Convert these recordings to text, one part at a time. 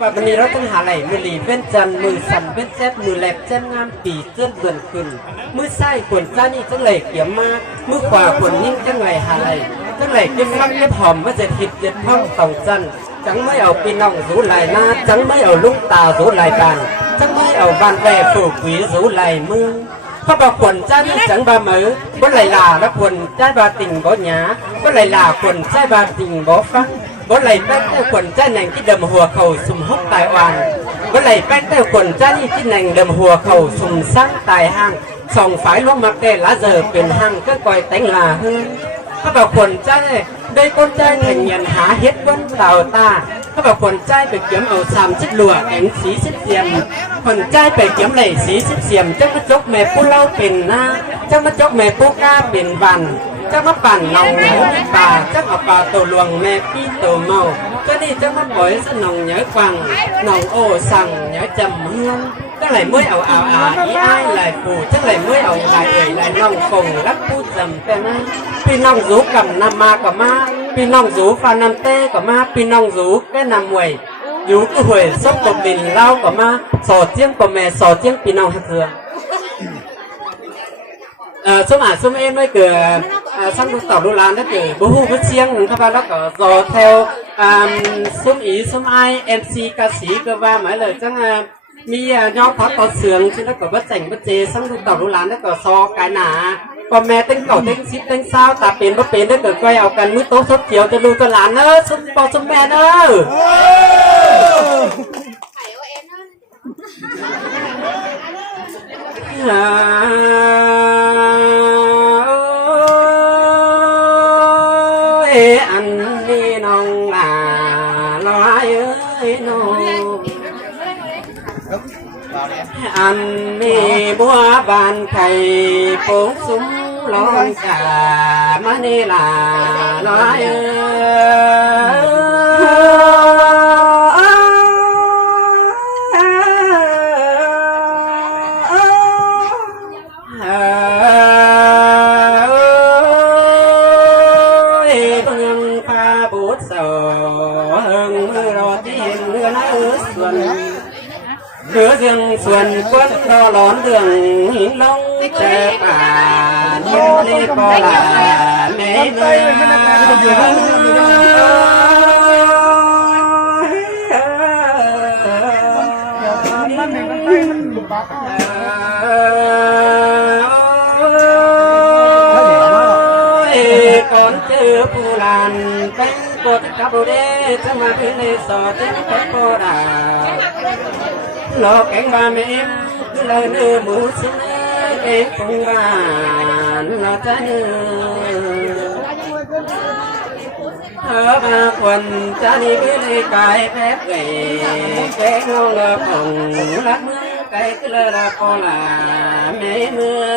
ว่าวันนี้เราต้องหาอะไรมือหลีเป็นจันมือสั่นเป็นแจ๊บมือแหลบแจ๊บงามปีเจื้อนเดือนขึ้นมือไส้ขวนจ้านี่จังไหลเกี่ยมมากมือขวาขวนยิ่งจังไหลหาอะไรจังไหลเก็บฟักเก็บหอมมาจะหิดเด็ดพ้องตองจันจังไม่เอาปีน้องสูไหลหน้าจังไม่เอาลุงตาสูไหลบานจังไม่เอาบานแวฝูกหวีสูไหลเมืองเขาบอกขวนจ้านี่จังบาเหมือบ่ไหลลาและขวนจ้าบาติ่งบ่หยาบ่ไหลลาขวนจ้าบาติ่งบ่ฟังบ่ไหลแป้งแต่ขวนจ้าแหน่งที่เดิมหัวเขาสุ่มฮกตายอ่านบ่ไหลแป้งแต่ขวนจ้านี่ที่แหน่งเดิมหัวเขาสุ่มสร้างตายห้างส่องฝ่ายล้มมาแต่ละเจอเป็นห้างก็ก่อยแต่งลาเฮือนเขาบอกขวนจ้าได้ก้นใจแข่งเงินหาเฮ็ดวันเต่าตาเขาบอกคนใจไปเกี่ยมเอาสามชิดหลัวแข็งสีชิดเสียมคนใจไปเกี่ยมไหลสีชิดเสียมจะมาจกแม่ผู้เล่าเป็นหน้าจะมาจกแม่ผู้กล้าเป็นบันจะมาปั่นเนาเหนียวป่าจะเอาป่าตัวหลวงแม่พี่ตัวเมาก็นี่จะมาปล่อยสนองเหนียวฟังนองโอ้สั่งเหนียวจำเฮือนจังไหลเมื่อเอาอีอ้ายไหลปู่จังไหลเมื่อเอาไหลไหลน้องคงรักผู้จำเป็นนะพี่น้องรูกับนำมากับมาพี่น้องรูฟันนำเต้กับมาพี่น้องรูแก่นำมวยอยู่ก็หวยซบกับบินเล่ากับมาสอดเจียงกับแม่สอดเจียงพี่น้องฮักเถื่อสมัยสมัยไม่เกิดสังกุตอบดูร้านนั่นเกิดบูฮูบุเชียงเข้าไปแล้วก็รอแถวสมัยสมัยเอ็มซีกาสีก็ว่าหมายเลยจังมียอดพักต่อเสืองที่แล้วก็บัดเจ๋งบัดเจสังกุตอบดูร้านแล้วก็ซอกายหนาก็แม่เต้นเก่าเต้นซิปเต้นเศร้าตาเป็นบ่เป็นถ้าเกิดก้อยเอากันมือโต๊ะทบเจียวจะดูตัวหลานเนอะสมปอสมแม่เนอะอันนี้น้องลาลอยเอ้ยน้องอันนี้บัวบานไข่ปูซุ้มร้อนกามานี่ลาลอยเอ้เรือเรื่องส่วนก้นรอร้อนเรื่องหินลงแต่ป่าหินเล็กบ่ลาแม่เนื้ก่อนเจอผู้ลานเป็นกดกับโรเดจะมาเป็นในสอดเจ็บแผลโบราณลอกแกงบาเมมเลยเนื้อหมูชิ้นเอ็กคงบานละใจบาคนจะนี่ไม่ได้กายแพ้เกยแพ้งงละผ่องรักเมื่อไก่ก็เลยละพอละแม่เมื่อ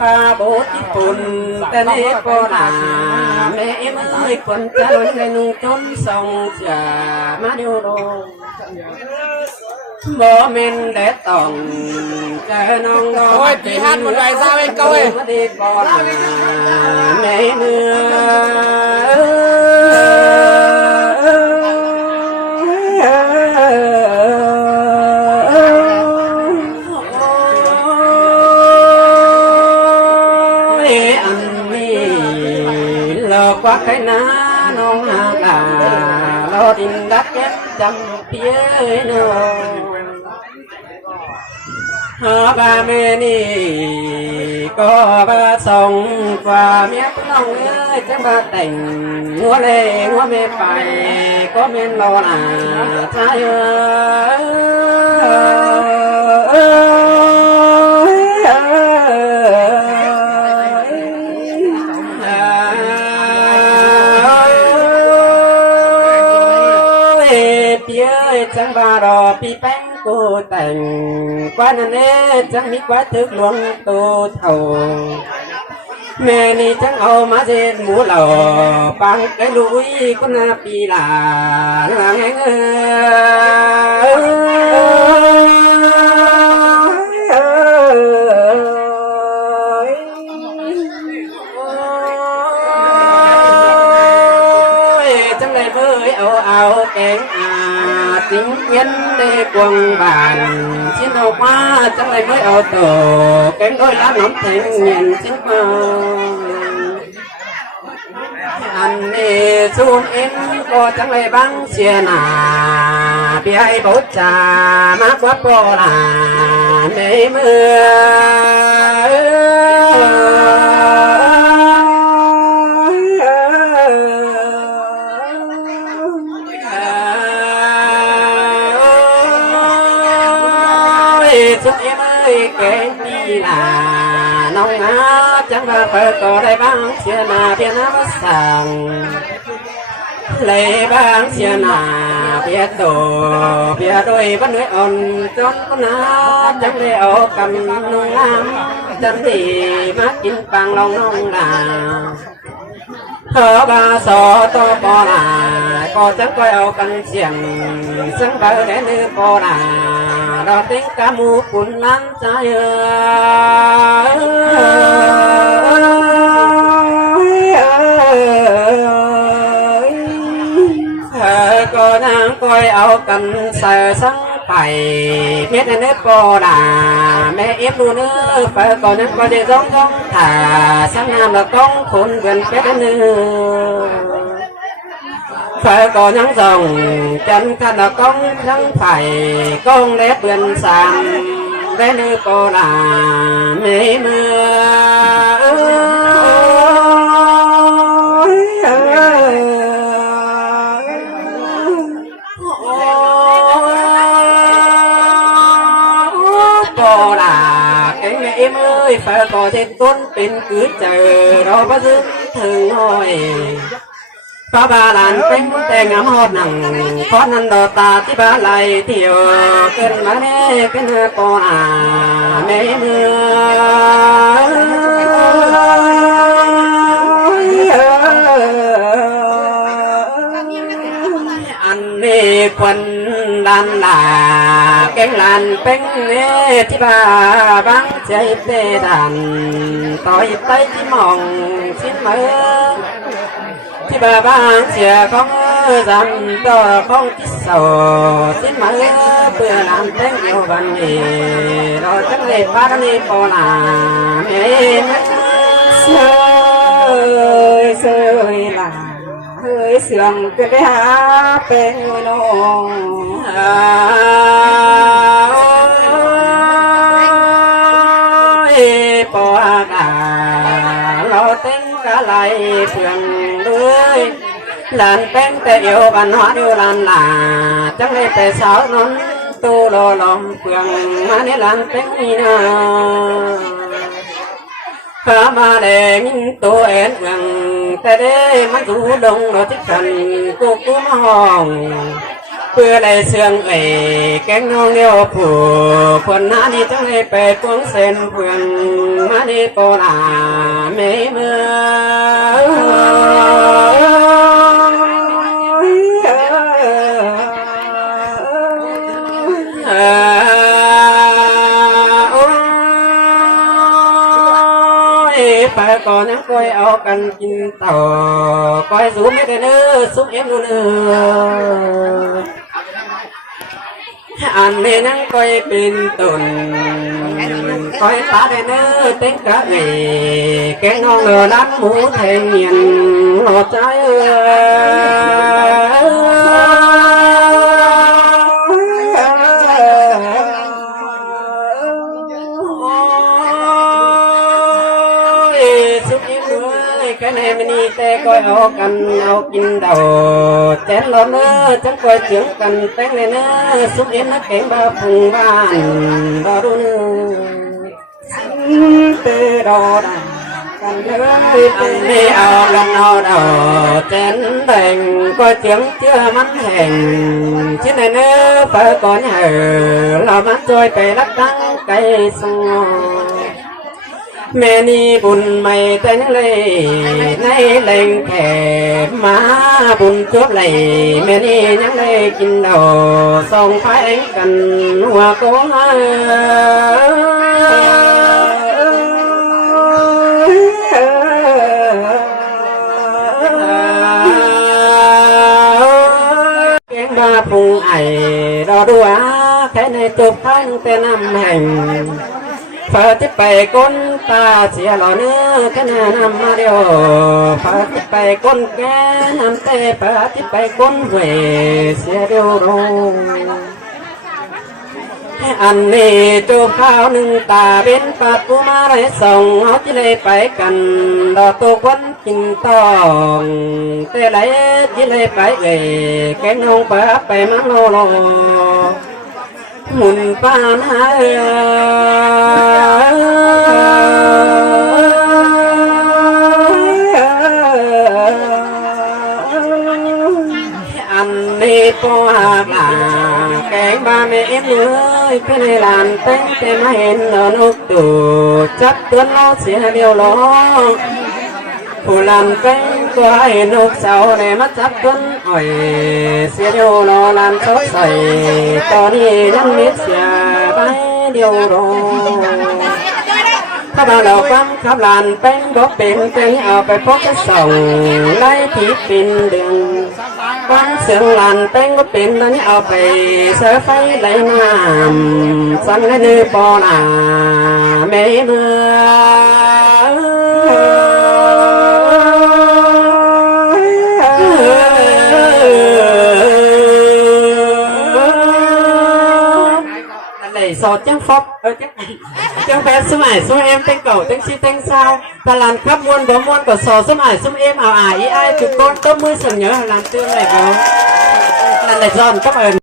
ฟ้าโบที่ปุ่นแต่เล็กก็หนาแม่เมื่อคนจะลุ้นในนุ่งจนส่องจะมาเดียวโดบ่เมนแดดต้องเจอน้องน้อยตีหันบนใบซาเองเก้าเองเด็กก็หนาแม่เมื่อกว่าใครน้าน้องหาลาเราดินดักแก้จำเพียโนหาบาเมนี่ก็บาส่งกว่าเมียน้องเอ้ยจะมาแต่งหัวเล่หัวเมไปก็เมียนรอหน้าใจจังบารอปีแป้งกูแต่งกว่านั้นเอ๊จังมีกว่าถึกหลวงตัวเท่าแม่นี่จังเอามาเจ็ดหมูหล่อปังไก่ลุยก็น่าปีลาแง đâu quá chẳng lại mới ở tổ cái đôi lá nắm thành nhìn chính mà anh đi xuống em có chẳng lại băng xe nà bị ai bố trà má quá bò là mê mưa chúc em ơi cái gì là nông á chẳng mà phải có đây băng xe nà biết nó sàng lấy băng xe nà biết đồ biết đôi vẫn nuôi ổn chốn con á chẳng lẽ ở cầm nông lam chẳng thì mắt chín bằng lòng nông là ba số to bò là có chẳng coi ở căn xiềng sáng bờ để nữ bò là đó tính cá mu cuốn lăn trái có đang coi ở căn sờ sáng phải biết là nước bò là mẹ ép luôn nữa phải còn nước bò để giống giống thả sáng nam là con khôn gần cái nữa phải có những dòng chân thân là con chẳng phải con lép vườn sàn để nữ bò là mẹ mưa em ơi phải có thêm tôn tình cưới chờ đó bắt giữ thường hỏi có ba lần cánh tè ngắm hót nặng có năn đồ ta tí ba lại thiểu cơn má nê cái nơ bò à mê mưa anh đi quần lan là cái làn bánh nê tí ba băng chạy về đàn tôi tay tí mong xin mơ tí ba băng chè không dám to không tí sầu xin mơ bữa làm bánh nhiều bằng nghề rồi chắc lệ ba đi bò là mẹ sơi sơi là hơi sườn cái bé há bên người nông bò cả lo tính cả lại phường đuôi lần bên tệ yêu văn hóa yêu lần là chẳng lẽ tại sao nó tu lo lòng phường mà nên lần bên gì nào mà để những tổ én rằng ta để mắt rú đông nó thích thần cô cú hồng vừa lại sương ấy cánh nông liêu phủ quần áo đi trong này về cuống sen vườn má đi cô là mấy mưa phải có những coi áo cần kinh tàu coi rú mấy cái nữa xúc em luôn nữa anh nên những coi pin tồn coi ta đây nữa tính cả ngày cái ngon lừa đám mũ thành nhìn họ trái cái này mình đi té coi áo cần áo kinh đầu chén lớn nữa chẳng coi trưởng cần té lên nữa xúc yến nó kém ba phùng bàn đó luôn tê đo đà cần nữa đi áo lần áo đầu chén đành coi trưởng chưa mắt hèn chứ này nữa phải có nhà là mắt trôi cây lắc đắng cây sông mẹ ni buồn mày tên lệ nay lên thẻ má buồn chốt lệ mẹ ni nhắc lệ kinh đầu xong phải anh cần hoa cố kén ba phùng ải đo đua thế ในตัวพันแต่น้ำแห่งเปิดที่ไปก้นตาเสียหล่อเนื้อก็น่านำมาเดียวเปิดที่ไปก้นแกน้ำเตะเปิดที่ไปก้นเวเสียเดียวรู้อันนี้จูบข้าวหนึ่งตาเป็นปัดกูมาได้ส่งเอาที่เลยไปกันดอกตัวควันกินตองแต่ไหลที่เลยไปแกงนองเปิดไปมันโลโลหมุนปานหาอันนี้ปวดแกงบาเมเอ็มเลยเพื่อนหลานเต้นเต้นมาเห็นนกตูจับตัวล้อเสียเดียวล้อผู้หลานเป็นตัวไอ้นกเสาเนี่ยมาจับต้นอ้อยเสียเดียวรอหลานสดใสตอนนี้ยังมิดเสียไปเดียวรอถ้าเราความขับหลานเป็นบอกเป็นเป็นเอาไปพกกระส่งไล่ผีปินดึงความเสียงหลานเป็นก็เป็นตอนนี้เอาไปเสือไฟไหลน้ำสั่งให้เนื้อปอหนาไม่เมื่สอดจังฟอกจังแปดสมัยสมัยเอ็มเต็งเก่าเต็งชีเต็งเศร้าตลาดครับมวนบ่มวนก็สอสมัยสมัยเอ็มเอาอีไอจุดก้นต้มมือสัญญาหลานเตือนอะไรเขานั่นแหละจอนก็เอิญ